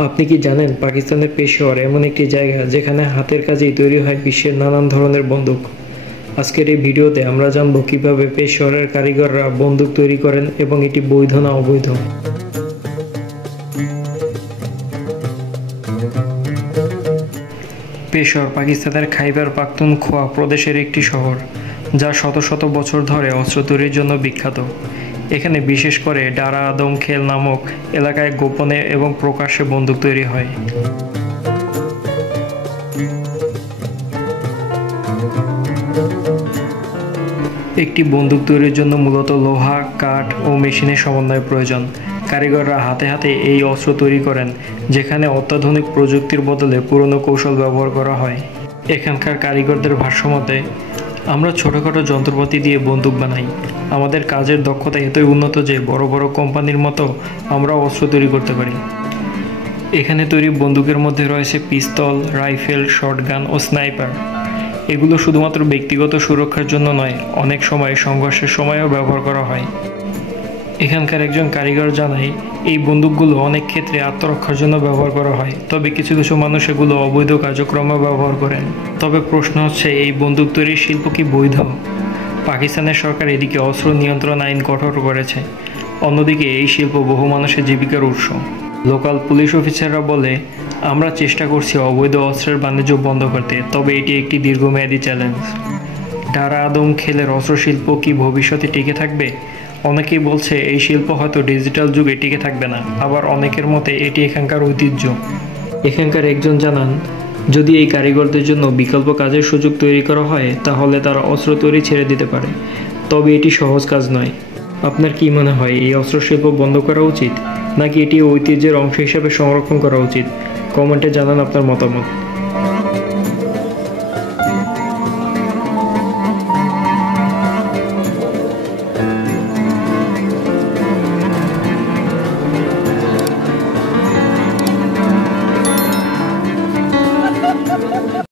আপনি কি জানেন পাকিস্তানের পেশোয়ার এমন একটি জায়গা যেখানে হাতের কাজেই তৈরি হয় বিশ্বের নানান ধরনের বন্দুক। আজকের এই ভিডিওতে আমরা জানব কিভাবে পেশোয়ারের কারিগররা বন্দুক তৈরি করেন এবং এটি বৈধ না অবৈধ। পেশোয়ার পাকিস্তানের খাইবার পাখতুনখোয়া প্রদেশের একটি শহর, যা শত শত বছর ধরে অস্ত্র তৈরির জন্য বিখ্যাত। এখানে বিশেষ করে ডারা আদম খেল নামক এলাকায় গোপনে এবং প্রকাশ্যে বন্দুক তৈরি হয়। একটি বন্দুক তৈরির জন্য মূলত লোহা, কাঠ ও মেশিনের সমন্বয় প্রয়োজন। কারিগররা হাতে হাতে এই অস্ত্র তৈরি করেন, যেখানে অত্যাধুনিক প্রযুক্তির বদলে পুরনো কৌশল ব্যবহার করা হয়। এখানকার কারিগরদের ভাষ্যমতে, আমরা ছোটোখাটো যন্ত্রপাতি দিয়ে বন্দুক বানাই। আমাদের কাজের দক্ষতা এতই উন্নত যে বড় বড় কোম্পানির মতো আমরা অস্ত্র তৈরি করতে পারি। এখানে তৈরি বন্দুকের মধ্যে রয়েছে পিস্তল, রাইফেল, শটগান ও স্নাইপার। এগুলো শুধুমাত্র ব্যক্তিগত সুরক্ষার জন্য নয়, অনেক সময় সংঘর্ষের সময়ও ব্যবহার করা হয়। এখানকার একজন কারিগর জানায়, এই বন্দুকগুলো অনেক ক্ষেত্রে আত্মরক্ষার জন্য ব্যবহার করা হয়, তবে কিছু কিছু মানুষ এগুলো অবৈধ কার্যক্রমে ব্যবহার করেন। তবে প্রশ্ন হচ্ছে, এই বন্দুক তৈরির শিল্প কি বৈধ? পাকিস্তানের সরকার এদিকে অস্ত্র নিয়ন্ত্রণ আইন কঠোর করেছে, অন্যদিকে এই শিল্প বহু মানুষের জীবিকার উৎস। লোকাল পুলিশ অফিসাররা বলে, আমরা চেষ্টা করছি অবৈধ অস্ত্রের বাণিজ্য বন্ধ করতে, তবে এটি একটি দীর্ঘমেয়াদী চ্যালেঞ্জ। ডারা আদম খেলের অস্ত্রশিল্প কি ভবিষ্যতে টিকে থাকবে? অনেকেই বলছে এই শিল্প হয়তো ডিজিটাল যুগে টিকে থাকবে না, আবার অনেকের মতে এটি এখানকার ঐতিহ্য। এখানকার একজন জানান, যদি এই কারিগরদের জন্য বিকল্প কাজের সুযোগ তৈরি করা হয় তাহলে তারা অস্ত্র তৈরি ছেড়ে দিতে পারে, তবে এটি সহজ কাজ নয়। আপনার কি মনে হয়, এই অস্ত্রশিল্প বন্ধ করা উচিত, নাকি এটি ঐতিহ্যের অংশ হিসাবে সংরক্ষণ করা উচিত? কমেন্টে জানান আপনার মতামত।